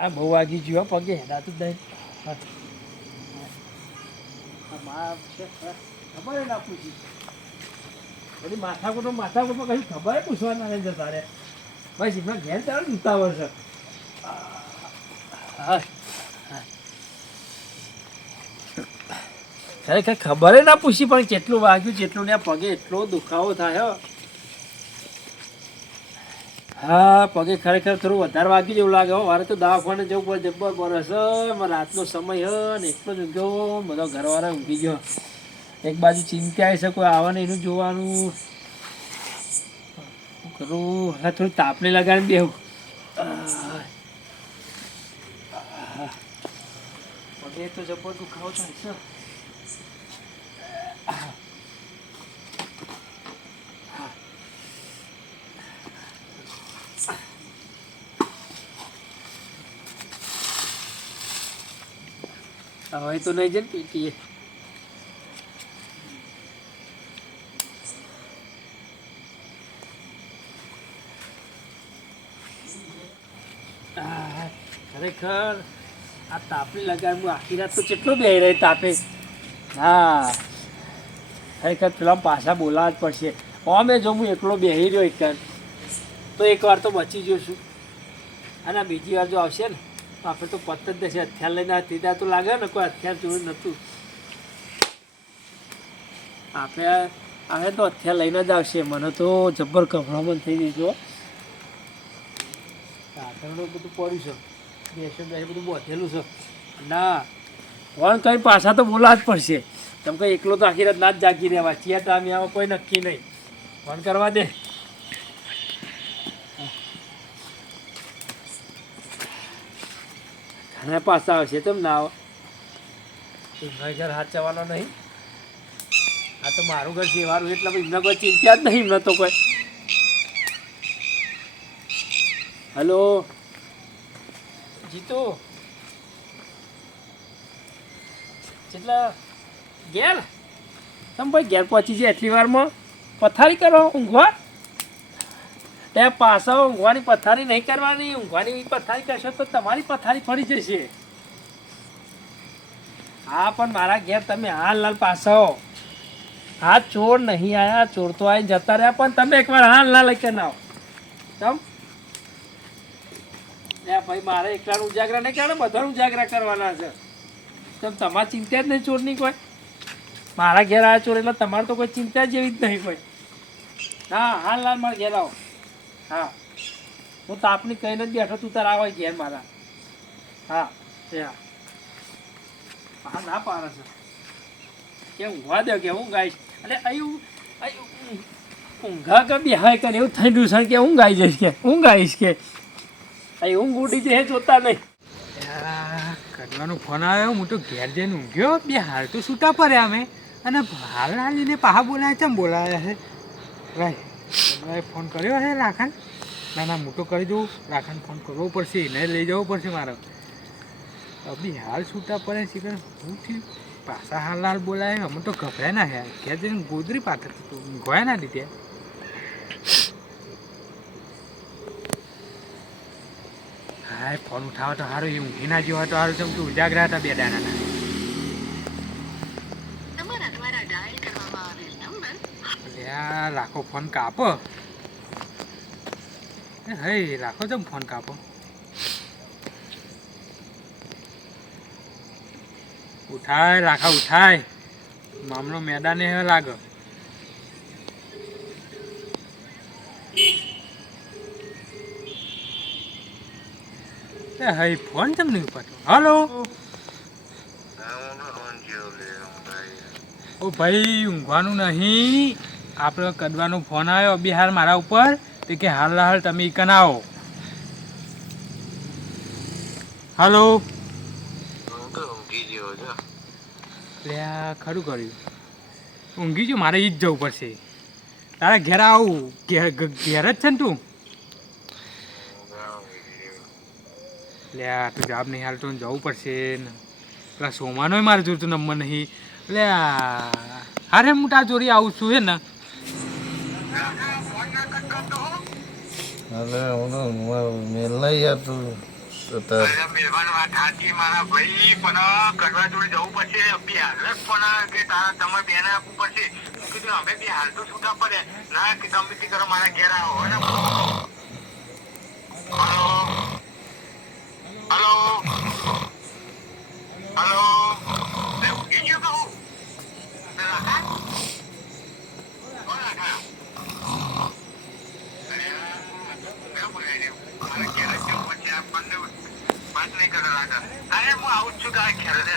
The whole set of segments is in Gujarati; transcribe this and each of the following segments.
આ બહુ વાગી ગયો પગે હેડાતું જ નહીં. ખબર ના પૂછી બધી માથાકૂટમાં કશું ખબર પૂછવાના નહીં જતા રે બસ એમાં ઘેર ચાલે ઉતાવળ છે. ખરેખર ખબર ના પૂછી પણ કેટલું વાગ્યું જેટલું ને પગે એટલો દુખાવો થાય. હા પગે ખરેખર થોડું વધારે વાગ્યું જેવું લાગે હો. મારે તો દવાખાને જવું પડે જબ્બર પડે છે. મારે રાતનો સમય હ ને એટલો જ ઊંઘ્યો બધો ઘરવાળા ઊંઘી ગયો. એક બાજુ ચિંતા આવી છે કોઈ આવે ને એનું જોવાનું કરું. હા થોડી તાપલી લગાડીને બેહું. પગે તો જબ્બર દુખાવો થાય છે. હવે તો નહીં છે ને પીટીએ. ખરેખર આ તાપલી લગાવી હું આખી રાત તો કેટલો બેહી રહી તાપે. હા ખરેખર પેલા પાછા બોલાવા જ પડશે. અમે જો હું એકલો બેહી રહ્યો એક તો એક વાર તો બચી જશું અને બીજી વાર જો આવશે ને તો આપણે તો પત જ દેશે. હથિયાર લઈને સીધા તો લાગે ને કોઈ હથિયાર જોયું નહોતું. આપણે તો હથિયાર લઈને જ આવશે. મને તો જબ્બર ગભરામણ થઈ ગઈ છો. સાધનો બધું પડ્યું છે બેસે બધું બોધેલું છે. ના વણ કઈ પાછા તો બોલાવા જ પડશે. તમે કંઈ એકલો તો આખી રાત ના જ જાગી રહેવા. ચિયા ટાઈમે આવો કોઈ નક્કી નહીં. ફોન કરવા દે. ઘણા પાછા આવશે તેમ ના આવો. એમના ઘર હાથ જવાનો નહીં. આ તો મારું ઘર સેવાનું એટલે એમને કોઈ ચિંતા જ નહીં. એમને તો કોઈ. હલો જીતુ જેટલા ઘેર તમે ભાઈ ઘેર પહોંચી છે એટલી વારમાં પથારી કરો ઊંઘવા. ત્યાં પાછા ઊંઘવાની પથારી નહીં કરવાની. ઊંઘવાની પથારી કરશો તો તમારી પથારી ફરી જશે. હા પણ મારા ઘેર તમે હાલ પાછા હા ચોર નહીં આવ્યા. ચોર તો આવીને જતા રહ્યા પણ તમે એકવાર હાલ લઈ કે ના આવો. ભાઈ મારે એકલાનું ઉજાગરા નહીં કરવાના બધા ઉજાગરા કરવાના છે. તમે તમારી ચિંતા જ નહીં ચોરની કોઈ. મારા ઘેર આવ્યા ચોર એટલે તમારે તો કોઈ ચિંતા જેવી જ નહીં કોઈ. હા હાલ મારા ઘેર આવો. હા હું તો આપની કહીને જ બેઠો તું તાર આવો ઘેર મારા. હા એ હા ના પાડે છે કે ઊંઘવા દો કે ઊંઘ આવીશ. એટલે અહીં ઊંઘા કે બેહાય કરે એવું થઈ રહ્યું છે કે ઊંઘ આવી જઈશ કે ઊંઘ આવીશ કે અહીં ઊંઘ ઉડી જાય જોતા નહીં. કડવાનો ફોન આવ્યો. હું તો ઘેર જઈને ઊંઘ્યો. બે હાલ તો છૂટા પડ્યા અમે અને હાલ હાલીને પાહા બોલાયા ચમ બોલાયા છે ભાઈ. ફોન કર્યો છે રાખાન. ના હું તો કરી દઉં. રાખાન ફોન કરવો પડશે. એને લઈ જવો પડશે મારે. અભી હાલ છૂટા પડે શીખર શું થયું. પાછા હાલ બોલાય. અમે તો ગભરાય ના યાર. ઘેર જઈને ગોદરી પાથર ઊંઘવાય ના દીધે. હા ફોન ઉઠાવો તો સારું. એ ઊંઘી ના જેવા તો સારું. જેમ કે ઉજાગરા હતા બે દાડાના. રાખો ફોન કાપો. હે રાખો જેમ ફોન કાપો. ઉઠાય રાખા ઉઠાય. મામલો મેદાને લાગે. હઈ ફોન કેમ નહીં ઉપાડતો. હલો ઓ ભાઈ ઊંઘવાનું નહીં. આપણે કડવાનો ફોન આવ્યો બિહાર મારા ઉપર તે કે હાલ તમે ઈકન આવો. હલો ખરું કર્યું. ઊંઘી ગયો. મારે ઈ જ જવું પડશે. તારા ઘેર આવું. ઘેર જ છે ને તું. તું જવાબ નહીં હાલ તો જવું પડશે ને. પેલા સોમાનો મારે જોઈતું નંબર નહીં. એટલે હારે હું તાર જોડી આવું છું હે ને. અરે હું મેલ નહીં યાર તું તો અરે મહેમાન વાત સાચી મારા ભાઈ, પણ કડવા જોડે જવું પડશે. બે હાલ જ પણ કે તારા તમે બેને આપવું પડશે. મેં કીધું અમે બે હાલ તો છૂટા પડે ના કે તમે તે કરો મારા ઘેર આવો ને. હલો હલો હલો ઊંઘી ગયો કહું રાખા રાખા મારા ઘેર જ જવું પડશે. આપણને વાત નહીં કરે રાખા. અરે હું આવું જ છું તારા ઘેર જ.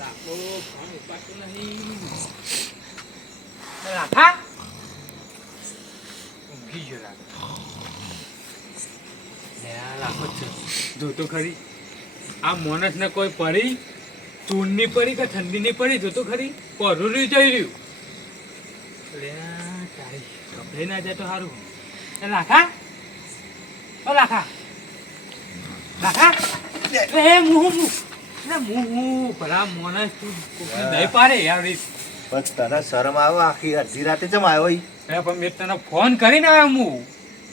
લાખો ફોન ઉપાડતો નહીં. લાખા ઊંઘી ગયો લાગે. લાખો જ છે. જોતો ખરી આ માણસને કોઈ પડી ચૂનની પડી કે ઠંડીની પડી જોતો ખરી પરું રહ્યું જઈ રહ્યું. તારી કપડે ના જાય તો સારું. લાખા ઓ લાખા લાખા એ મું ભલા માણસ તું કોકને નહીં પાડે યાર રીત. બસ તને શરમ આવે આખી અડધી રાતે જમ આવ્યો ઈ? પણ મેં તને ફોન કરીને આવ્યો હું.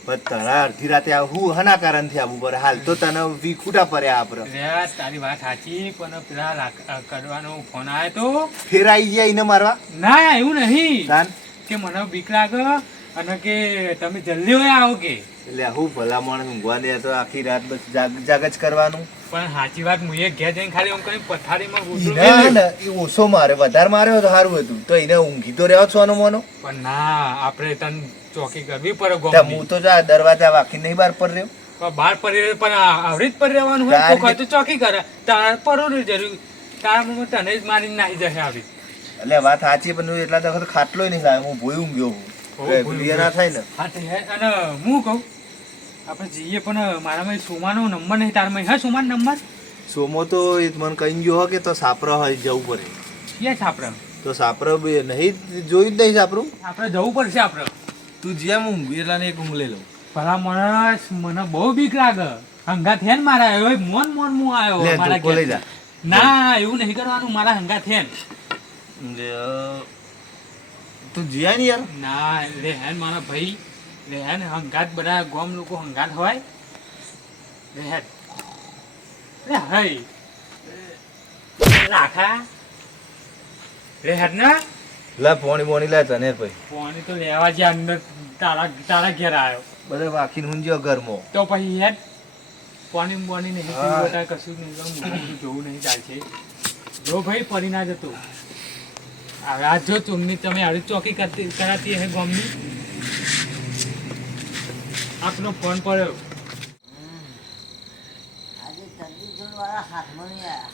બસ તને અડધી રાતે હું હના કારણથી આવવું પડે? હાલ તો તને વીખુટા પડ્યા આપડે. લે તારી વાત સાચી પણ પેલા કરવાનો ફોન આવ્યો તો ફેરાઈ જાય એને મારવા? ના એવું નહીં તાન કે મને બીક લાગે અને કે તમે જલ્દી હોય આવો કે. એટલે હું ભલા માણસ ઊંઘવા દે તો આખી રાત બસ જાગ જ કરવાનું. પણ સાચી વાત હું એક ઘેર જઈને ખાલી એમ કરી પથારીમાં ઘૂંટણું ના મેલ્યું. ના એ ઓછો મારે, વધારે માર્યો તો સારું હતું. તો એને ઊંઘી તો રહ્યો સોનો મોનો. પણ ના આપણે તને ચોકી કરવી પડે તો ગોમની. હું તો જા દરવાજા વાંખી નહીં બહાર પર રહ્યો. પણ બહાર પડી પણ આવડી જ પર રહેવાનું હોય તારી- કોક હોય તો ચોકી કરે તાર પરોની જરૂર તારા મોમાં તને જ મારીને નાહી જશે આવી. એટલે વાત સાચી પણ હું એટલા વખત ખાટલોય નહીં લાવ્યો. હું ભોય ઊંઘ્યો હું. ભોંય એટલે ના થાય ને. હા તે હે. અને હું કહું આપણે જઈએ પણ મારામાં સોમાનો નંબર નહીં તારામાં હા સોમાનો નંબર સોમો તો એ મને કહી ગયો કે તો સાપરા હોય જવું પડે. ક્યાં છે આપણે તો સાપરો નહીં જોયું જ નહીં સાપરું. આપણે જવું પડશે આપણે. તું જેમ ઊંઘ એટલા ને એક ઊંઘ લઈ લઉં. ભલા માણસ મને બહુ બીક લાગે. હંગાત થેન મારા આવ્યો મોન મોન હું આવ્યો લે મારા ધોકો લઈ ઘેર. જા. ના એવું નહીં કરવાનું મારા હંગાત થેન. તું જીયા ને યાર. ના લે હેન મારા ભાઈ લે હેન હંગાત બધા ગામ લોકો હંગાત હોય લે હેન લે હઈ રાખા લે હેન ના લા પોણી લે તને ભાઈ. પાણી તો લેવા જે અંદર તારા ઘેર આવ્યો બધા વાકીને ઊંઝ્યો ઘરમાં. તો પછી હેડ પાણી બોણી નહીં હા. પીવું હતા કશું નહીં મોઢું જોવું નહીં ચાલશે જો ભાઈ પડી ના જતું હવે આ જો ચૂમની તમે આવી ચોકી કરાતી હે ગામની આપનો ફોન પડ્યો આજે ચંદીગઢ વાળા હાથમાં નહીં આવ્યા.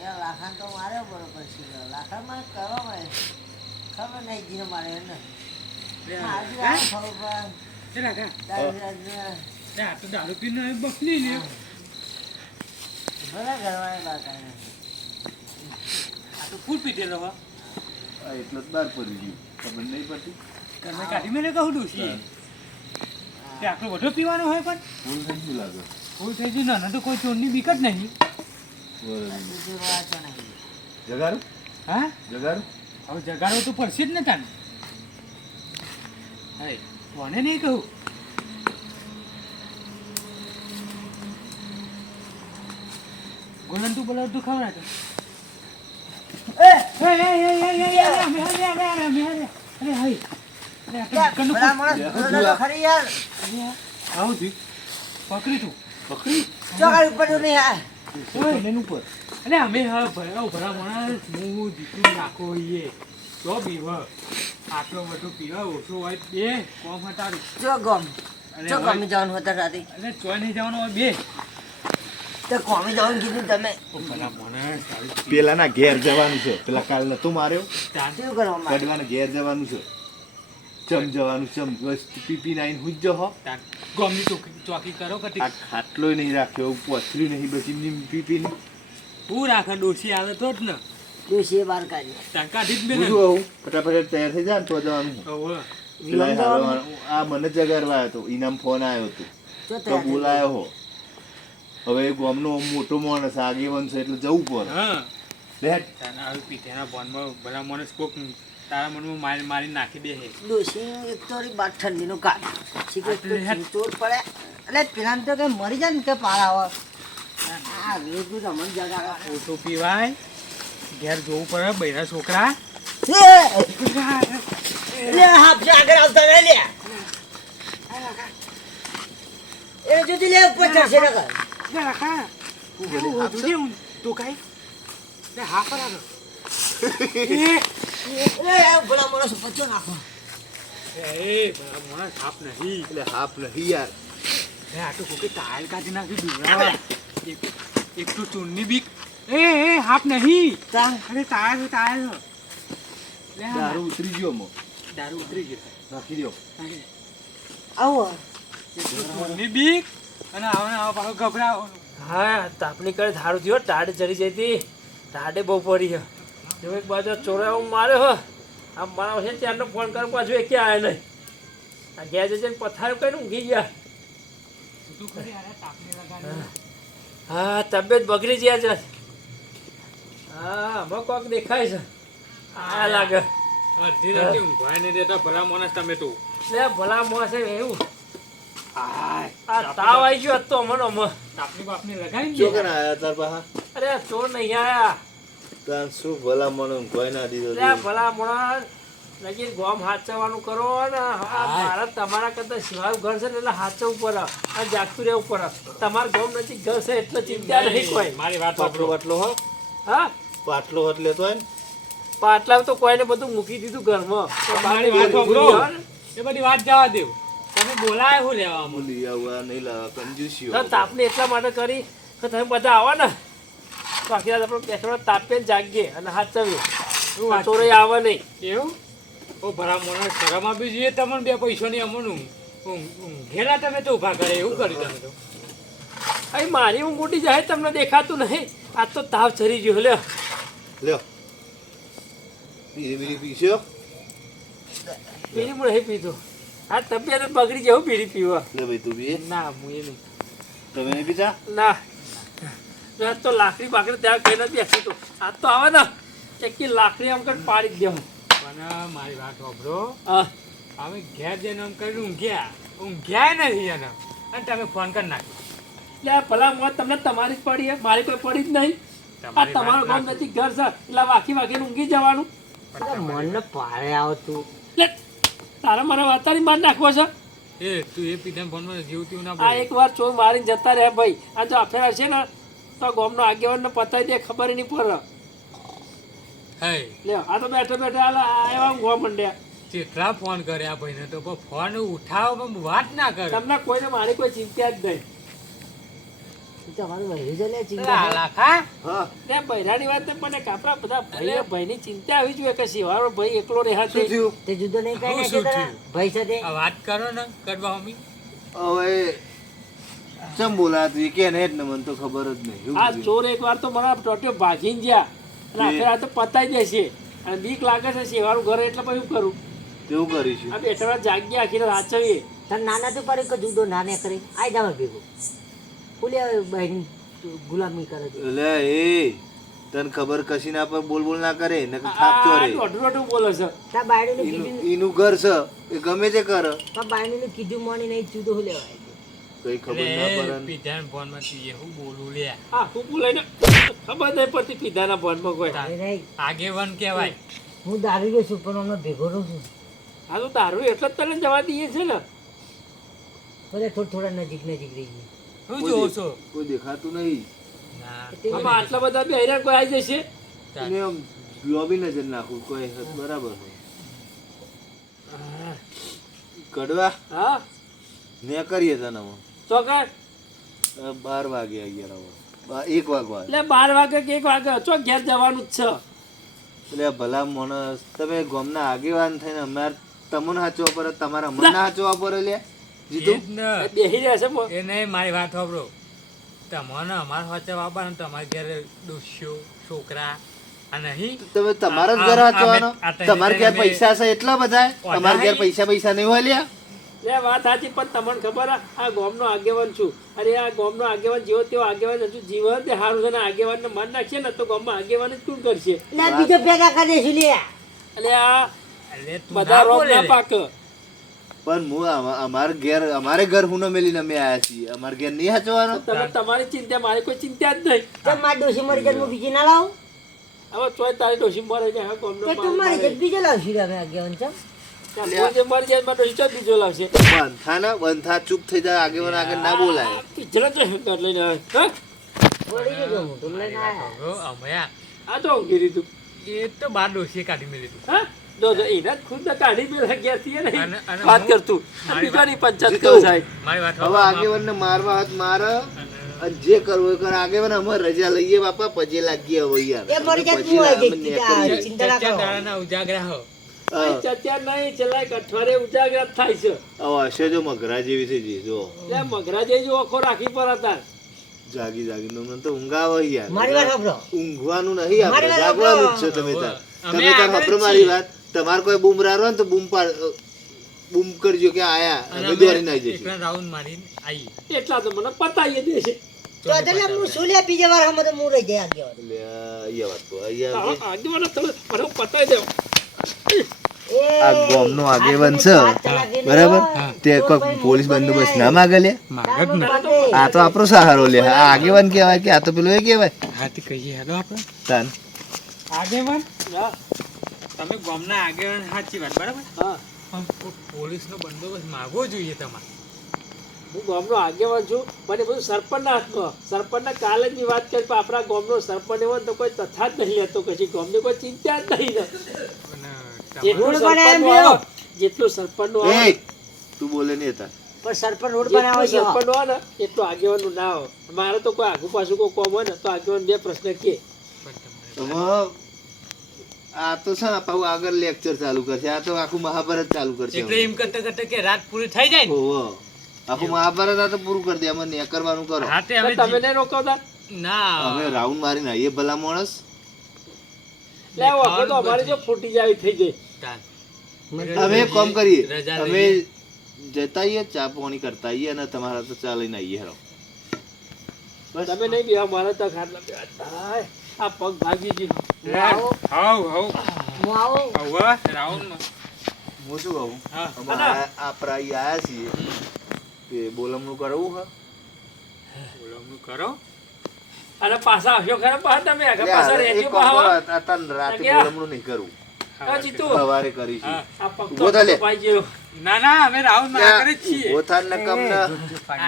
એ લાખાન તો માર્યો બરોબર છે. લાખાનમાં કરવા મળે ખબર નહીં જીરો મારે એને આજે આ ખબર એ રાખા પડે આ તો દારૂ પીને બસલી લે ભલે ઘરવાળી લાખાને આ તો ફૂલ પીધેલો હો એટલો જ બહાર પડી ગયું. ખબર નહીં પડતી. તમે કાઢી મેં કહું ડોશી તે આટલો બધો પીવાનો હોય પણ ફૂલ થઈ ગયું લાગે. ફૂલ થઈ ગયું ના તો કોઈ ચોરની બીક જ નહીં બીજું વાંચો નહીં. જગાડું હા જગાડું. હવે જગાડવો તો પડશે જ ને તને હવે કોને નહીં કહું બોલન તું બોલાવ તું ખબર હતો ભલા માણસ બોલો તો ખરી યાર. આવું થયું પકડી તું પકડી ચોકાડી ઉપર તો નહીં આ એનું ઉપર. અરે અમે હા ભલા માણસ હું દીકરી નાખો એ તો પીવ આટલો બધો પીવા ઓછો હોય બે કોમ હટાડું ચો ગમ અને ચો હવે- ગમી જવાનું હતા રાતે એટલે ચોય નહીં જવાનું હોય બે તો કોમી જવાનું કીધું તમે ભલા માણસ આવી પેલાના ઘેર જવાનું છે. પેલા કાલ નતું માર્યો ચાલ શું કરવા માંગે? કડવાના ઘેર જવાનું છે. ચમ જવાનું ચમ બસ પીપી નાઈન હું જ હો. ગમની ચોકી કરો કે આ ખાટલોય નહીં રાખ્યો, પથર્યું નહીં બચી પીપી હું રાખે ડોસી આવે તો જ ને ડોશીએ બહાર કાઢી ત્યાં કાઢી જ બે હું ને શું આવું ફટાફટ તૈયાર થઈ જાય ને તો જવાનું. હવે પેલા વિલંબ જવાનું? હાલવાનું. આ મને જગાડવા આવ્યો હતો. ઇનામ ફોન આવ્યો હતો ચો તો તૈયાર થઈ બોલાયો હો. હવે એ ગામનો મોટો માણસ આગેવાન છે એટલે જવું પડે. હા બેટ તાના આવી પીઠેના બોનમાં બધા માણસ કોક તારા મનમાં મારી મારી નાખી દે છે ડોશી એક તો વળી બાર ઠંડીનું કાઢ સિગરેટ તો આટલે ચોર પડે એટલે પેલા તો કઈ મરી જાય ને કે પારા આવે આ વેગું રમણ જગા ઓછો પીવાય ઘેર જોવું પડે બૈરા છોકરા લે હાફ આગળ આવતા રહે લે એ જુદી લે ઉપર ચડશે ને કર તું કઈ હા પર આગળ એ ભલા માણસ પચો નાખો એ બરાબર મને થાપ નહીં એટલે હાફ નહીં યાર એ આ તો કોકે ટાયર કાઢી નાખી દુરા એક તો ચોરની બીક એ હાપ નહીં અરે ટાયર લે આ દારૂ ઉતરી ગયો મો દારૂ ઉતરી ગયો નાખી દો આવો એક તો ચોરની બીક અને આવો પાછો ગભરાવાનું હા તાપની કરે ધારું થયો ટાઢ ચડી જતી ટાઢે બહુ પડી છે જો એક બાજુ ચોરાવ માર્યો હો આમ મારા છે ત્યારનો ફોન કર પાછું એ ક્યાં આવ્યો નહીં આ ગેસ જઈને પથાર કરીને ઊંઘી ગયા તું ખરી આરે તાપને લગાડી હા તબિયત બગડી ગયા છે હા આમાં કોક દેખાય છે આ લાગે અડધી રાતે ઊંઘવાય નહીં દેતા ભલા માણસ તમે તો લે ભલા મોસે એવું આ તાવ આવી ગયો હતો મનો તાપની બાપની લગાડી જો કને આયા તાર પાહા અરે આ ચોર નહીં આયા તાન શું ભલા મને કોઈ ના દીધો લે ભલા મોણા નજીક ગોમ હાચવવાનું કરો ને આ મારા તમારા કરતા સિવાય ઘર છે ને એટલે હાચવવું પડે આ જાગતું રહેવું પડે તમારા ગોમ નજીક ઘર છે એટલે ચિંતા નહીં કોઈ મારી વાત પાટલો પાટલો હો હા પાટલો હટ લેતો હોય ને પાટલા તો કોઈને બધું મૂકી દીધું ઘરમાં તો મારી વાત સાંભળો. એ બધી વાત જવા દેવ તમે બોલાય હું લેવા હું લઈ આવું નહીં લાવવા કંજૂસીઓ તો તાપને એટલા માટે કરી કે તમે બધા આવો ને તો આખી રાત આપણે બેસવા તાપે જ જાગીએ અને હાચવીએ વાત ચોરે આવે નહીં એવું ઓ ભલા માણસ શરમ આપી જોઈએ તમને બે પૈસાની અમનું ઊંઘેલા તમે તો ઊભા કરે એવું કર્યું તમે તો અહીં મારી ઊંઘ ઉડી જાય તમને દેખાતું નહીં આ તો તાવ ચરી ગયો લ્યો લ્યો બીજી પીસ્યો બીડી હું નહીં પીધો આ તબિયત જ બગડી જાય બીડી પીવા લે ભાઈ તું બી ના હું એ નહીં તમે નહીં પીતા ના આજ તો લાકડી બાકડી ત્યાં કઈ નથી બેસી તો આજ તો આવે ને એક લાકડી આમ કઈ પાડી જ દેવું પણ મારી વાત સાંભળો હા અમે ઘેર જઈને આમ કરીને ઊંઘ્યા નથી એને અને તમે ફોન કરી નાખ્યો એટલે ભલા મોત તમને તમારી જ પડી મારી કોઈ પડી જ નહીં આ તમારું ગામ નજીક ઘર છે એટલે વાકી વાકીને ઊંઘી જવાનું મન પારે આવતું એટલે તારે મને વાતારી માર નાખવો છે એ તું એ પીધા ફોનમાં જીવતું ના આ બોલે એક વાર ચોર મારીને જતા રહે ભાઈ આ જો અફેર હશે ને તો ગામનો આગેવાનને પતાવી દે ખબર નહીં પડે હે લે આ તો બેઠા બેઠા આવ્યા ઊંઘવા માંડ્યા કેટલા ફોન કર્યા ભાઈને તો પણ ફોન ઉઠાવો પણ વાત ના કરે તમને કોઈને મારી કોઈ ચિંતા જ નહીં તમારું વહેલું છે લે લા, ચિંતા લાખા હા ને બૈરાની વાત ને મને કાપડા બધા ભાઈ ભાઈની ચિંતા આવી જોઈએ કે શિવાળો ભાઈ એકલો રહે શું થયું તે જુદો નહીં કઈ હું નાખે શું તારા થયું? ભાઈ સાથે આ વાત કરો ને કરવા મમ્મી હવે ચમ બોલાતું કે ને જ ને મને તો ખબર જ નહીં શું આ થયું? ચોર એક વાર તો મારા ટોટિયો ભાગીને ગયા અને આખરે આ તો પતાઈ દેશે અને બીક લાગે છે શિવાળું ઘરે એટલે પછી શું કરું કેવું કરીશું આ બેઠા જાગ્યા આખી રાત સાચવીએ તને નાના તો પડે કે જુદો નાને કરે આઈ જાવ ભેગો બોલે બહેન ગુલામી કરે છે એટલે એ તને ખબર કશી ના પર બોલ બોલ ના કરે ને થાપતો રે દોઢું બોલે છે તા બાયડીને કીધું એનું ઘર છે એ ગમે તે કર તા બાયડીને કીધું મોની નહીં જુદો લેવાય કઈ ખબર ના પડે ને. પીધા ફોન માં તું હું બોલું લે હા હું બોલાઈને ખબર નહીં પડતી પીધાના ભણમાં કોઈ અરે નહીં આગેવાન કહેવાય હું દારૂ ગયો છું પણ અમે ભેગો રહું છું હા તો દારૂ એટલે જ તને જવા દઈએ છે ને ભલે થોડા નજીક નજીક રહી ગઈ શું કોઈ જોવો દે- છો કોઈ દેખાતું નહીં ના આમાં આટલા બધા બી હેરાન કોઈ આવી જશે એને આમ લોબી નજર નાખું કોઈ બરાબર હોય. કડવા હા ને કરીએ તને હવે. ચોકર 12 વાગે 11 વાગે 1 વાગવા એટલે 12 વાગે કે 1 વાગે ચો ઘેર જવાનું જ છે એટલે ભલા માણસ તમે ગામના આગેવાન થઈને અમાર તમને હાચવા પડે તમારા અમને હાચવા પડે લે જીતું એ જ ને. બેહી રહ્યા છે મો- એ નહીં મારી વાત સાંભળો તમને અમારા વચ્ચે વાપરવાનું તમારે ઘરે ડોસ્યો છોકરા આ નહીં તમે તમારા જ ઘર હાચવાનો તમારા ઘેર પૈસા છે એટલા બધા તમારા ઘેર પૈસા નહીં હોય લ્યા લે વાત સાચી પણ તમને ખબર આ ગામનો આગેવાન છું અરે આ ગામનો આગેવાન જેવો તેવો આગેવાન હજુ જીવન તે સારું છે ને આગેવાનને માન નાખશે ને તો ગામમાં આગેવાન જ કોણ કરશે લે બીજો પેદા કરી દેશું લે એટલે આ અલે તું બધા ના રોગ બોલે ના રે. પાક પણ હું અમારે ઘર હુનો મેલીને અમે આયા છીએ. અમારે ઘેર નહીં હાચવાનો. તમે તમારી ચિંતા, મારી કોઈ ચિંતા જ નહીં. તો મારી ડોશી મરી જાય, હું બીજી ના લાવું? હવે ચોય તારી ડોશી મરે જાય, હવે ગોમનો કે તું મારી જાય, બીજો લાવશું રે અમે આગેવાન ચમ? કોઈ જે મરી જાય, મારી ડોશી ચો બીજો લાવશે. બંધા ચૂપ થઈ જાય. આગેવાન આગળ ના બોલાય. પિછલો તો હેન્ડર લઈને આવે. હા? વળી ગયો હું, તું લઈને આયા. હવે અમે આ તો ઊંઘી લીધું. એ તો બાર ડોશીએ કાઢી મેલી તું. હા? એના જ ખુદ કાઢી મેળા ઘેરથી એ નહીં અને વાત હું- કરતું. મારી બીજાની પંચાયત કરો સાહેબ. મારી વાત હવે સાંભળ. આગેવાનને મારવા હાથ મારે અને જે કરવું એ કરે. આગેવાન અમારે રજા લઈએ બાપા, પછી લાગીએ હવે યાર. એ મરી જાય, પછી તું આવી અમે જાય, નેકળીએ. ચિંતા ના ચર્ચા કરો. દાડાના ઉજાગરા હો. હા. ચત્યા નહીં, છેલ્લા એક અઠવાડિયે ઉજાગરા થાય છે. હવે હશે જો મગરા જેવી થઈ જઈ જો. એટલે મગરા જેવી જો આખો રાખી પર હતા. જાગી મને તો ઊંઘ આવે યાર. મારી વાત સાંભળો. ઊંઘવાનું નહીં આપણે, મારી વાત જાગવાનું જ સાંભળો. છે તમે તાર. અમે તમે તાર આગળ જ સાંભળો મારી છીએ. વાત. તમારે કોઈ બૂમરાર હોય ને તો બૂમ કરજો કે આયા અને અમે દોરીને આવી જઈશું. એકલા રાઉન્ડ મારીને આવીએ. એટલા તો મને પતાવી દેશે. તો એટલે હું શું લે બીજા વાર હમણાં તો હું રહી જાય આગેવાન. એટલે અહીંયા વાત તો અહીંયા આવજે. આગેવાનો તમે મને પતાવી દેવો. એ આ ગામનો આગેવાન છે હાથ ચલાવીને બરાબર, હોય, તે તો કોઈ કોઈ પોલીસ મોટો બંદોબસ્ત નહીં. ના માગે લે. માગત ને. આ તો આપણો સહારો લે. આ આગેવાન કહેવાય કે આ તો પેલો એ કહેવાય. હાથી કહીએ હેલો આપણે તાન આગેવાન હા, તમે ગામના આગેવાન સાચી વાત બરાબર, હા. પણ પોલીસનો બંદોબસ્ત માગવો જોઈએ તમારે. હું ગામનો આગેવાન છું, મને બધું સરપંચના હાથમાં. સરપંચના કાલે જ ની વાત કરી, પણ આપણા ગામનો સરપંચ એવો ને તો કોઈ તથા જ નહીં લેતો, કશી ગામની કોઈ ચિંતા જ નહીં ને. અને જેટલું રોડ બનાવ્યા સરપંચનું મેળો. આવે, જેટલું સરપંચનું આવે, એ તું બોલે નહીં હતા. પણ સરપંચ રોડ જેટલું બનાવે છે સરપંચનું આવે ને એટલું આગેવાનનું ના આવે. મારે તો કોઈ આગુ પાછું કોઈ કોમ હોય ને તો આગેવાન બે પ્રશ્ન કે હવે આ તો છે ને પાછું આગળ લેક્ચર ચાલુ કરશે. આ તો આખું મહાભારત ચાલુ કરશે. એટલે એમ કરતા કરતા કે રાત પૂરી થઈ જાય ને ઓહો. આખું મહાભારત આ તો પૂરું કરી દે. અમે ને કરવાનું કરો. હાથે તો હવે તમે નહીં રોકાવતા. ના અમે રાઉન્ડ મારીને આવીએ ભલા માણસ. લે આવો, હવે તો અમારી જો ફૂટી જાય થઈ જાય. તાન. અમે એક કામ કરીએ, રજા અમે લઈએ. જતા આવીએ, ચા પાણી કરતા આવીએ અને તમારા તો ચા લઈને આવીએ. હેરો બસ. તમે નહીં બેહો, મારે તો ખાટલા બેહવા થાય. આ પગ ભાગી ગયું. હાવ હાવ હું આવું હવે રાઉન્ડમાં હું શું કહું, હા. અમે આપણા અહીં આયા છીએ તે બોલમણું કરવું હા. બોલવાનું કરો. અને પાછા આવ્યો ખરા પાછા તમે આગળ લે, પાછા હવે રહેજો એક કામ કરો, પાછા. અત્યારે રાતે ક્યાં? બોલમણું નહીં કરવું. હા, જીતુ. સવારે કરીશું. હા. આ પગ ઊભો થા લે. તો પાઈ ગયો. ના ના અમે રાઉન્ડમાં આગળ જ છીએ, ઊભો થાને ને કમ ના.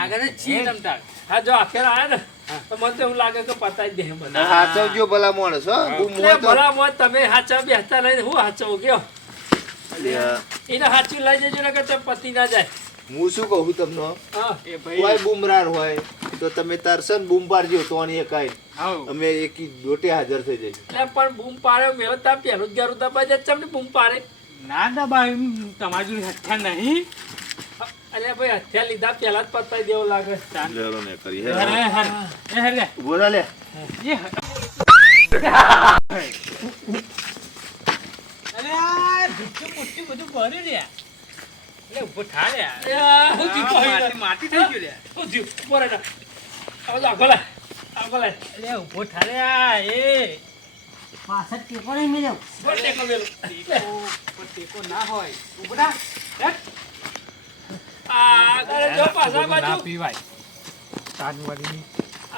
આગળ જ છીએ તમતાર. હા, જો આખેર આયા ને તો મને તો એવું લાગે કે પતાઈ જ દે મને. હાચવજો ભલા માણસ હો. બૂમ એટલે હોય તો. ભલા મોત તમે હાચા બેસતા લઈને હું હાચવું ગયો. લે, એને હાચું લઈ જજો ને કે તમે પતી ના જાય. હું શું કહું તમને, હા, એ કોઈ ભાઈ બૂમરાર હોય તો તમે તારસો ને બૂમ પાડજો તો એ કાંઈ હાવ અમે એક દોટે હાજર થઈ જઈશું. એટલે પણ બૂમ પાડ્યો મેળો તા પહેલું જ ગારું દબાઈ જાય ચમ ને બૂમ પાડે. ના દબાવ તમારી જોડે હથ્થા નહીં. અરે ભાઈ હથિયાર લીધા પહેલા જ પતાઈ દેવું લાગે. લેલો ને કરી હે, હે. હે, હે, હે, લે. ઊભો થા લે. એ હ- અરે આ ભૂચું મોટું બધું ભર્યું લે. એટલે ઊભો થા લે. હું જીતો માટી માટી થઈ ગયું લે. હું જીવ બોરે ના આવો તો આગો લાય, આગો લાય. એટલે ઊભો થા લે આ, એ પાછળ ટેકો નહીં મળ્યો. બોલ ટેકો મેલું. પણ ટેકો ના હોય. ઊભો થા. હેટ. આ આગળ જો પાછા ના બાજુ. પીવાય. તાજવાડીની.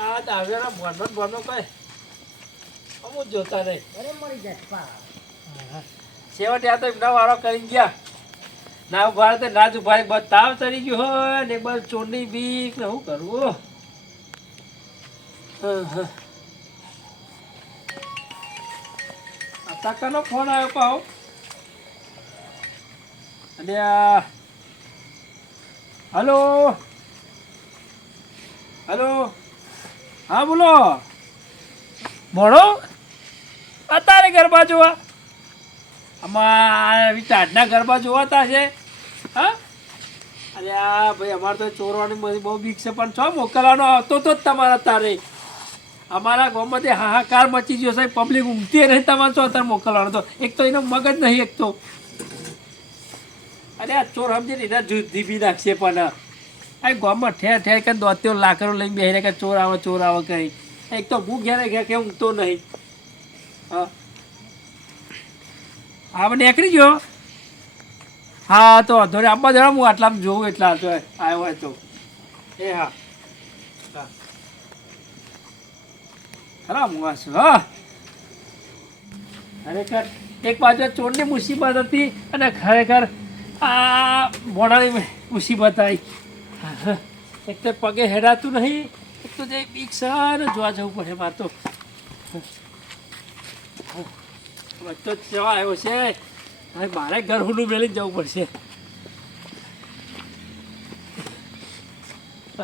આ દાવ્યાના ભણનો ભણનો કઈ અમુક જોતા નહીં. અરે મરી જાય પા. છેવટે આ તો એમના વાળો કરીને ગયા. ના ઉભા તો ના જ ઉભા રહી. બસ તાવ ચડી ગયો હોય ને બસ ચોરની બીક ને શું કરવું. આ કાકાનો ફોન આવ્યો પાહો. અને હલો હલો, હા બોલો. મોડો અત્યારે ગરબા જોવા આમાં ટાઢના ગરબા જોવાતા છે. હા, અરે આ ભાઈ અમારે તો ચોરવાની બહુ બીક છે, પણ છો મોકલવાનો આવતો તો જ તમારા તારે. અમારા ગામમાંથી હાહાકાર મચી ગયો સાહેબ, પબ્લિક ઊંઘતી નહીં, તમારે શું અત્યારે મોકલવાનો તો. એક તો એનો મગજ નહીં, એક તો અરે આ ચોર સમજીને એના જુદી બી નાખશે. પણ આ ગામમાં ઠેર ઠેર કે દોત્યો લાકડો લઈને બેસીને કે ચોર આવે કરી. એક તો હું ઘેરે ઘેર કે ઊંઘતો નહીં. હા, હવે નીકળી ગયો હા તો વાંધો નહીં આપવા જરા હું આટલામાં જોઉં એટલા તો આવ્યો હોય તો એ હા હા ખરા હું વાંચું હા ખરેખર એક બાજુ ચોરની મુસીબત હતી અને ખરેખર આ મોડાની મુસીબત આવી એક તો પગે હેડાતું નહીં એક તો જે બીક સર જોવા જવું પડે મારે તો બધો જ જવા આવ્યો છે હવે મારે ઘર હુલું મેલી જવું પડશે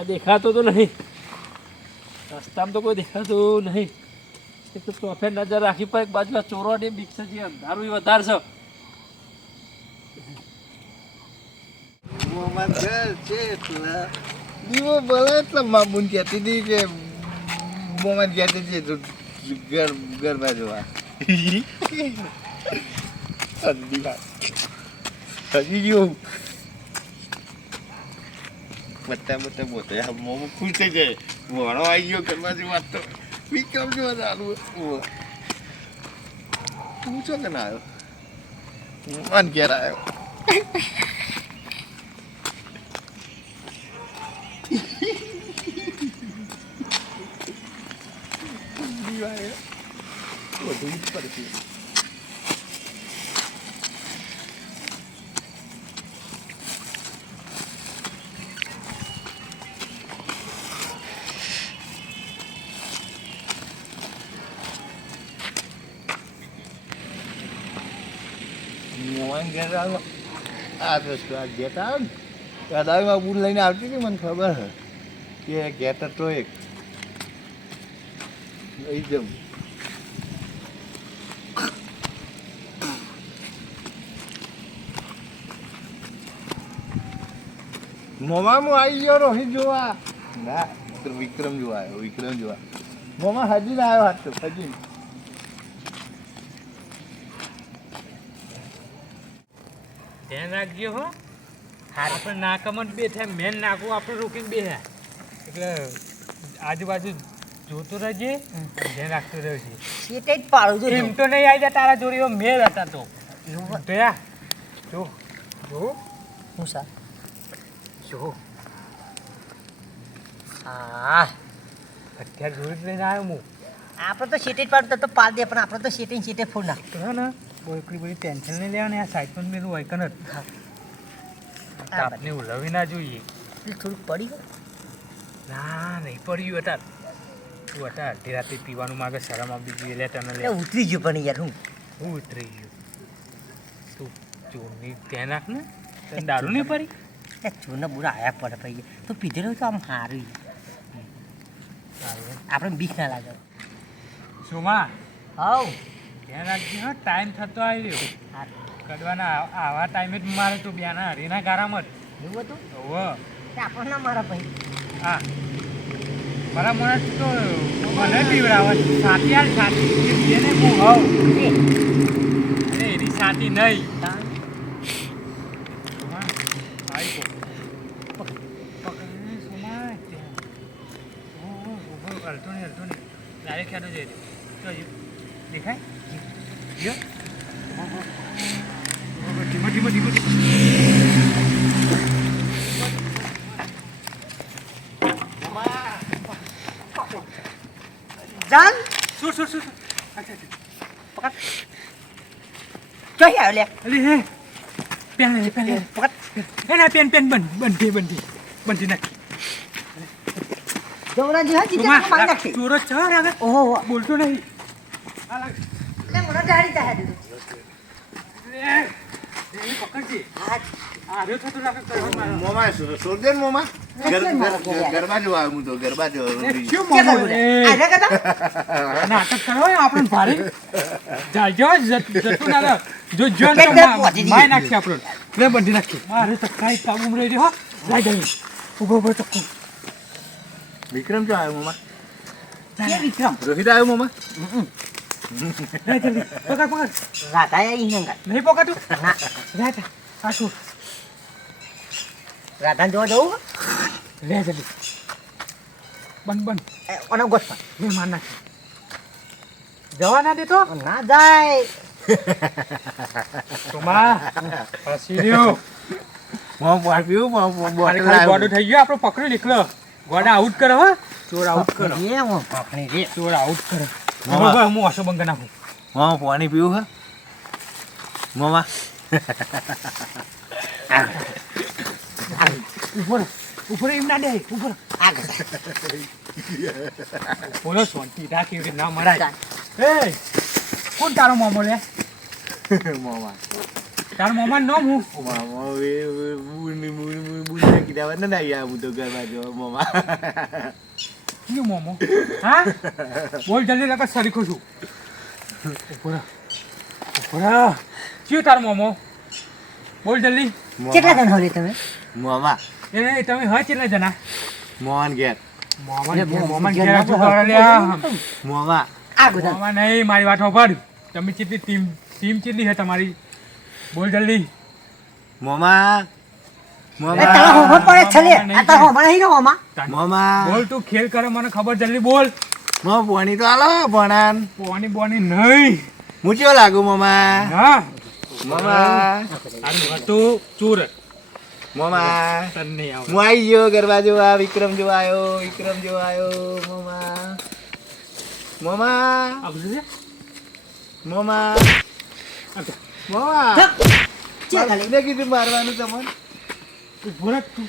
દેખાતો તો નહીં રસ્તામાં તો કોઈ દેખાતું નહીં એક તો ચોફે નજર રાખી પર એક બાજુ ચોરોની બીક છે જે અંધારું વધારે છે મોમાં ઘર છે એટલા દીવો ભલે એટલે મામુન કહેતી હતી કે મોમાં કહેતી હતી ગરબા જોવા હજી ગયું બધા બોતે મોમાં ખુશ થઈ જાય મોડો આવી ગયો ગરબા જેવા તો વિક્રમ જેવા ચાલુ તું છો કે ના આવ્યો મન ઘેર આવ્યો બધું જ પડશે મોહન ઘેર આવ્યો આ તો ગેટ આવ્યો ને દાદામાં બૂટ લઈને આવતી હતી મને ખબર કે ગેટ હતો એક એકદમ મોમાં હું આવી ગયો રોહિત જોવા ના વિક્રમ જોવા આવ્યો વિક્રમ જોવા મોમાં હજી ના આવ્યો હાથ તો હજી ધ્યાન રાખજો હો આપણે નાકામાં જ બેઠા મેન નાકું આપણે રોકીને બેઠા એટલે આજુબાજુ જોતો રહેજે ધ્યાન રાખતો રહેજે સીટે જ પાડું છું એમ તો નહીં આવી જાય તારા જોડીઓ મેળ હતા તો જોયા જો જો હું સા જો હા અત્યારે જોડી લઈને આવ્યો હું આપણે તો સીટે જ પાડું તો પાડ દે પણ આપણે તો સીટે ફૂલ નાખ તો હે ને બહુ એટલી બધી ટેન્શન નહીં લેવાની આ સાઈડ પર મેલું હોય કન આપને ઉલવી ના જોઈએ થોડુંક પડી ગયું ના નહીં પડ્યું અત્યારે તું અત્યારે અડધી રાતે પીવાનું માગે શરમ આપી જોઈએ લે તને લે ઉતરી ગયું પણ યાર હું ઉતરી ગયું તું ચોરની ધ્યાન રાખ ને તને દારૂ નહીં પડી ચોરના બુરા આયા પડે ભાઈ તો પીધેલું તો આમ સારું આપણે બીક ના લાગે સોમા હવ ધ્યાન રાખજે હા ટાઈમ થતો આવ્યો કડવાના આવા ટાઈમે જ મારે તો બ્યાના હરીના ગારામાં જ એવું હતું હોવ આપણને ના મારા ભાઈ હા મારા મને તો મને પીવડાવે સાથી યાર સાથી એને હું હોવ અરે એની સાથી નહીં સોમા આવી ગો પકડ સોમા હલતો નહીં ડાયરેક્ટ ખ્યાલ જઈ રહ્યો દેખાય જીઓ ધીમો જાન શું કઈ આવ્યો લે અરે હે પેન પકડ એના પેન બંધી નાખી જવરાજી હા જીતે મારી નાખી ચોરો છે આગળ ઓહો બોલતો નહીં લે મને ડાળી તા હેડું પકડજી હા આર્યો થતો રાખે કરવા મારો મોમાં સોદેન મોમાં ગરબા જોવા આવ્યો હું તો ગરબા જોવા શું કે મોમો બોલે આરે કદા નાટક કરો આપણને ભારે જાજો જતું ના જો માય નાખી આપણને લે બંધી નાખી મારે તો કાઈ કાબુ રહી રહ્યો લાઈ ગઈ ઉભો તો વિક્રમ જો આવ્યો મોમાં કે વિક્રમ રોહિત આવ્યો મોમાં પકડ રાતા ઈ નંગા નહીં પકડતું ના રાતા આ શું રાતા જોવા જવું લે જલ્દી બંધ ઓનો ગોઠવા લે માર નાખી જવા ના દેતો ના જાય તોમા ફસી રહ્યો. મોં પાણી પીવું મોં ખાલી ખાલી ગોડો થઈ ગયો આપણો પકડી નીકળો. ગોડા આઉટ કરો હો. ચોર આઉટ કરો. ચોર આઉટ કરો. મામા. હું ઓછો બંધ નાખું. મોં પાણી પીવું હે મોમાં ઉપર એમ ના દે ઉપર બોલો શાંતિ રાખી એવી ના મરાય. એ કોણ તારો મામો લે? મોમાં તારો મામાનું નામ હું? મામા બુને કીધા ને ના યાર હું તો ઘરમાં જો મોમાં કયું મામો? હા બોલ જલ્દી લગા સરીખો છું. ઉપર કયું તારો મામો? બોલ જલ્દી. કેટલા જણ હોલી તમે? મોમાં એ તમે હા કેટલા જણા? મોહન ઘેર મોમાન ઘેર શું કરો લ્યા? મોમાં મોમાં નહીં મારી વાત સાંભળ. તમે કેટલી ટીમ કેટલી છે તમારી? બોલ જલ્દી. મોમાં તારા હોમો પડે છે લે. આ તારા હોમો નહીં ને હોમા? મોમાં બોલ તું ખેલ કરે મને ખબર જલ્દી બોલ. મો પાણી તો આલો ભણાન પોની બોની નહીં. હું ચેવો લાગુ મોમાં હા મોમાં તારું હતું ચોર મોમાં તને નહીં આવે. હું આવી ગયો ગરબા જોવા વિક્રમ જોવા આવ્યો મોમાં આવશે છે? મોમાં આવશે. મોમાં ચે ખાલી. મેં કીધું મારવાનું તમને ઊભો રાખ તું.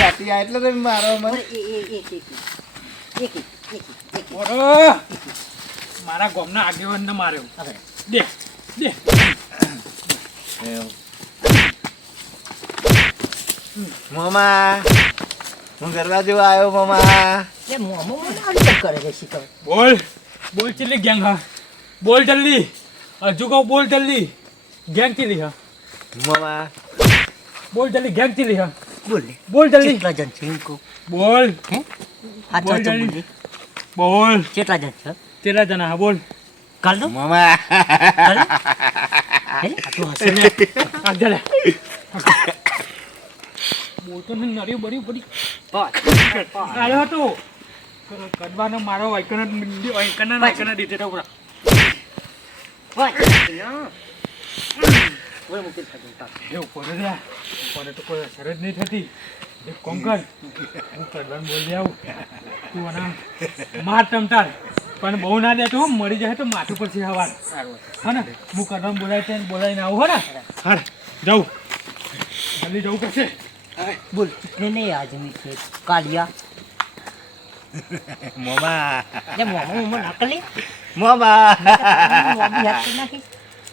રાતી આ એટલે તમે મારો મને એક. ઓરો! મારા ગામના આગેવાનને માર્યો. દે દે મોમાં હું ગરબા જોવા આવ્યો મોમાં લે મોમો મને આવી કેમ કરે છે શીખર? બોલ બોલ ચેટલી ગેંગ હા? બોલ જલ્દી. હજુ કહું બોલ જલ્દી. ગેંગ ચેલી હા? મોમાં બોલ જલ્દી ગેંગ ચેલી હા? બોલ લે. બોલ જલ્દી. કેટલા જણ છે ઇનકો? બોલ આ બોલ તો જલ્દી. બોલ લે. બોલ કેટલા જણ છે? કેટલા જણા હા બોલ. કાલ દો. મોમાં કાલ દો. હે? તું હસે ને. આ જલે બોલતો ને નરી બરી બરી અરે હતો કડવાનો મારો વાયકન દીધે તો પૂરા ઓય મુકેલ ખાતો. એ ઉપર રહ્યા ઉપર તો કોઈ અસર જ નહીં થતી. એક કોમ કર હું કડવાનું બોલી આવું તું આના માર તમતાર પણ બહુ ના દે તો મરી જાય તો માથું પર છે હવાર હા ને હું કડવાનું બોલાવીને આવું હો ને હા જાઉં જલ્દી જવું પડશે. બોલ कितने नहीं आदमी थे कालिया મોમાં ले मोमो मोमो नकली મોમાં मोमो याद करना कि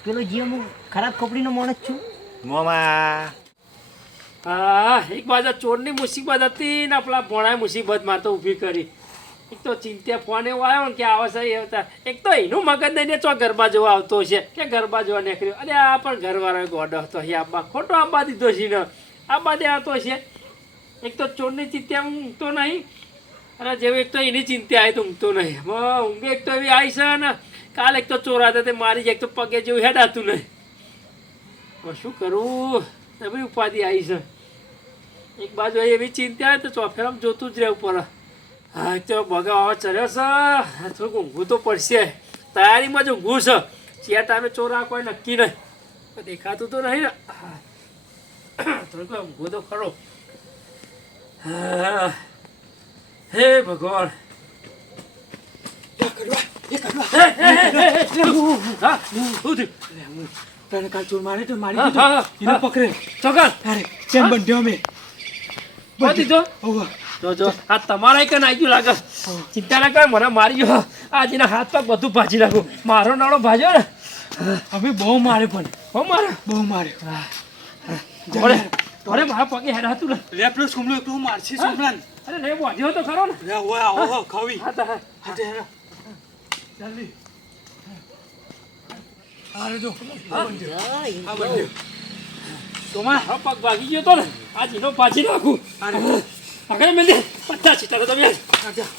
પેલો જીવ હું ખરાબ કપડીનો માણસ છું. મોમાં હા એક બાજુ ચોરની મુસીબત હતી ને આપણા ભોણાએ મુસીબત માં તો ઊભી કરી. એક તો ચિંતા ફોન એવો આવ્યો ને કે આવશે એ હતા. એક તો એનું મગજ નહીં ચો ગરબા જોવા આવતો છે કે ગરબા જોવા નીકળ્યો. અરે આ પણ ઘરવાળો ગોડો હતો આબા ખોટો આંબા દીધો છે ને આંબા દે આવતો છે. એક તો ચોરની ચિંતા ઊંઘતો નહીં અને જેવું એક તો એની ચિંતા આવી તો ઊંઘતો નહીં. ઊંઘ એક તો એવી આવી છે ને કાલે એક તો ચોર હતા તે મારી જાય એક તો પગે જેવું હેડાતું નહીં. હવે શું કરું એવી ઉપાધિ આવી છે. એક બાજુ એવી ચિંતા તો ચોફેરામ જોતું જ રહેવું પડે. હા તો બગાવા ચડ્યો છે થોડુંક ઊંઘવું તો પડશે. તૈયારીમાં જ ઊંઘવું છે. જ્યાં ટાઈમે ચોરા કોઈ નક્કી નહીં દેખાતું તો નહીં ને. થોડુંક ઊંઘવું તો ખરો. હા હે ભગવાન હા શું થયું? તને કાલ ચોર મારે તો મારી હા, દીધો. હા, એને હા. પકડે ચોકર અરે ચેન બંધ્યો અમે બાંધી દો. ઓહો જો આ તમારા કઈ નાખ્યું લાગે. ચિંતા ના કર મને મારી ગયો. આજના હાથ પગ બધું ભાજી નાખું. મારો નાળો ભાજ્યો ને અમે બહુ મારે પણ હો મારે બહુ મારે અરે અરે મારા પગે હેરાતું ને. લે પેલો સુમલો એકલો મારશે સુમલાન અરે રે બાંધ્યો તો ખરો ને. લે ઓય આવો ખાવી હા તો હા. હાજે હેરા જલ્દી આરે જો આ બંધ્યો તોમા હા, પગ ભાગી ગયો તો ને આ જીનો ભાજી નાખું. આરે આગળ મેં 50 સીટર તમે આજા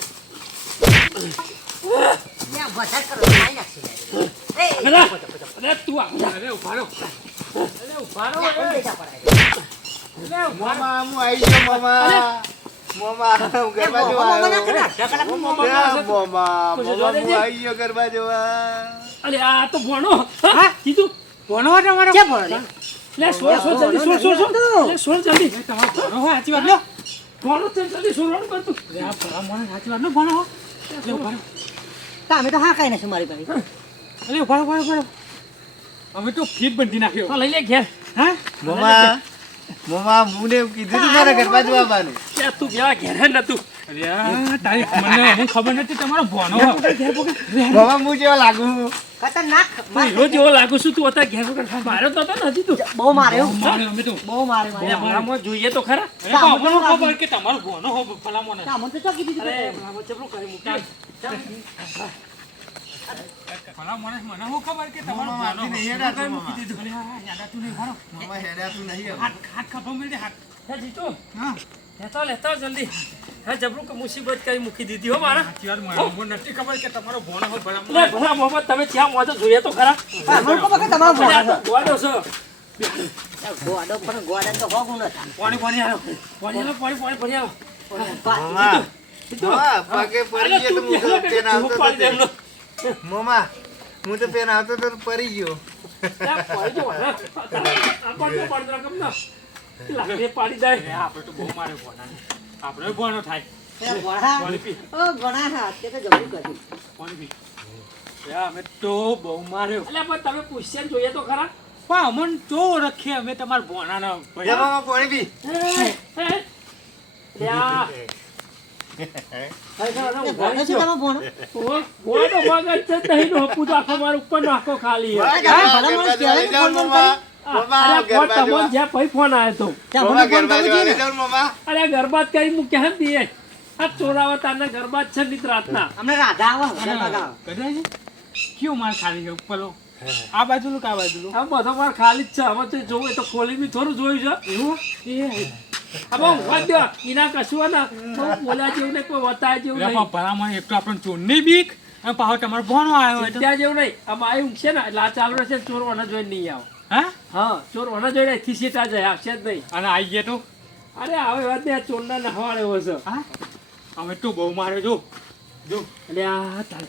ત્યાં બધા કરો નાઈ નાખશે. એ અરે તું આ અરે ઉભા રહો અરે ઉભા રહો. કોણ બેઠા પડાય? મોમાં હું આવી ગયો મોમાં મોમા હું ગરબા જોવા આવ્યો. ત્યાં મોમા તો જો મોમા દેજે. હું આવી ગયો ગરબા જોવા. અરે આ તો ભણો હા કીધું ભણો તમારો ક્યાં ભણો લે? લે સોળ જલ્દી સોળ લે સોળ જલ્દી તમારો ભણો હોય સાચી વાત લો ભણો તે જલ્દી સોળવાનું કરતું લે આ ભલા મને સાચી વાત નો ભણો હો લે ભણો તમે તો હા કઈ નથી મારી પાસે અરે ભણો અમે તો ફીટ બંધી નાખ્યો તો લઈ લે ઘેર હા મોમા મોમા મુને એવું કીધું તું મારા ગરબા જોવા આવવાનું. કે તું ગયા ઘેર જ નતું અરે આ તારી મને ખબર નથી તમારો ભણો હો મોમા હું જેવા લાગુ. ખતરનાક તું હીરો જેવો લાગુ છું તું અત્યારે ઘેર વગર માર્યો તો હતો ને હજી તું બહુ માર્યો મારે અમે તો બહુ મારે લે, ભલામણ જોઈએ તો ખરા અરે પણ અમને ખબર કે તમારો ભણો હો ભલા મને મને તો ચોકી દીધું અરે ભલામણ ચપલું કરી મૂકી ભલા મને હું ખબર કે તમારો મોમા ભણો મારથી નહીં હેડાતું મોમા. અરે આ યાદાતું નહીં ભણો મોમા હેડાતું નહીં હવે. હાથ ખભો મેળે હાથ હે જીતુ હા લેતા જલ્દી હા જબરું કે મુસીબત કરી મૂકી દીધી હો મારા સાચી વાત મને નથી ખબર કે તમારો ભણો હો ભલા લે ભલા મોહમ્મદ તમે ક્યાં મોજો જોઈએ તો ખરા મને ખબર કે તમારો અરે આ ભણો તો ગોડો છો ગોડો પણ ગોડા તો હોગું નથી પાણી આવો પાણી આવો મોમા મોમા પગે પડી ગયો તો હું તો પેન આવતો તો તે. પાણી મોમા હું તો પેન આવતો તો પડી ગયો. જાય આપણે તો બહુ મારે ભણાને આપણે ભણો થાય એ ગોડા પાણી પી ઓ ગોડા હા તે તો જબરું કર્યું પાણી પી અમે તો બહુ માર્યો એટલે પણ તમે પૂછ્યા જોઈએ તો ખરા પણ અમન તો ઓળખીએ અમે તમારા ભણાના જા મોમા પાણી પી. લ્યા. એ ગોડો છે તમારો ભણો ગોળો મગજ છે દહીં નો હપું તો આખો મારો ઉપર નાખો ખાલી મોમા, ભલા ગરબા માણસ જોવા લઈ કહેવાય જાઓ ને મોમા. મોમા ફોન અરે ગરબા તમને જોવા. જ્યાં પૈ ફોન આવ્યો તો મોમા ત્યાં ગરબા મને જોવા ફોન લઈ જાઓ મોમા. અરે ગરબા જ કરી મૂક્યા હે ને દીએ. આ ચોરાવા તારના ગરબા જ છે નીત રાતના અમને રાધા આવો રાધા આવો કદાચ કયો માર ખાલી છે ઉપરલો આ બાજુ લો કે આ બાજુ લો આ બધો માર ખાલી જ છે હવે તો જોવું એ તો ખોલી બી થોડું જોયું છે એવું એ હવે ઊંઘવા જ દો એના કશું ને બહુ બોલ્યા જેવું નહીં કોઈ વતાય જેવું નહીં ભલા મને એક તો આપણને ચોરની બીક અને પાછો તમારો ભણો આવ્યો હોય તો ત્યાં જેવું નહીં આમ આ ઊંઘશે ને એટલે આ ચાલુ રહેશે ને ચોર વના જોઈને નહીં આવો હા હા ચોર વના જોઈને અહીંથી સીટા જાય આવશે જ નહીં અને આવી ગયા તો અરે હવે વાત ને ચોરના નહવાડે એવો છે હા અમે તો બહુ માર્યો જો એટલે આ તારે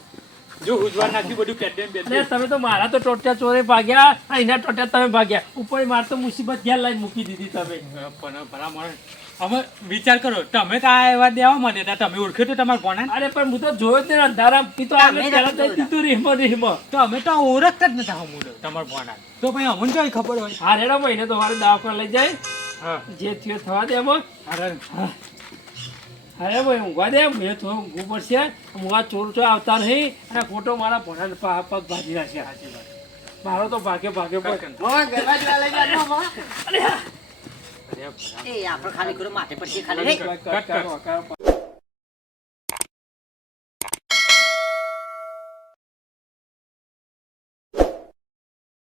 જો ઉજવા નાખ્યું બધું પેડેન અરે બેડે તમે તો મારા તો ટોટિયા ચોરે ભાગ્યા અને એના ટોટિયા તમે ભાગ્યા ઉપર માર તો મુસીબત ઘેર લાઈન મૂકી દીધી તમે પણ ભલા મને અમે વિચાર કરો તમે તો આ એવા દેવા મને હતા તમે ઓળખ્યો તો તમારા ભણા અરે પણ હું તો જોયો જ નહીં અંધારા ઈ તો આગળ પહેલા તો દીધું રીમો તો અમે તો ઓળખતા જ નતા હમું તમારા ભણા તો ભાઈ અમને તો ખબર હોય હા રેડો મહિને તો મારે દવાખાને લઈ જાય હા જે થયો થવા દે એમાં અરે અરે ભાઈ ઊંઘવા દે મેં થોડું ઊંઘવું પડશે હું આ ચોર છો આવતા નહીં અને ખોટો મારા ભણાને પગ ભાજી નાખ્યા મારો તો ભાગે પણ મોમા ગરબા જોવા લઈ જાઓ મોમા. એ આપણે ખાલી કરો માથે પડશે ખાલી રે કરો.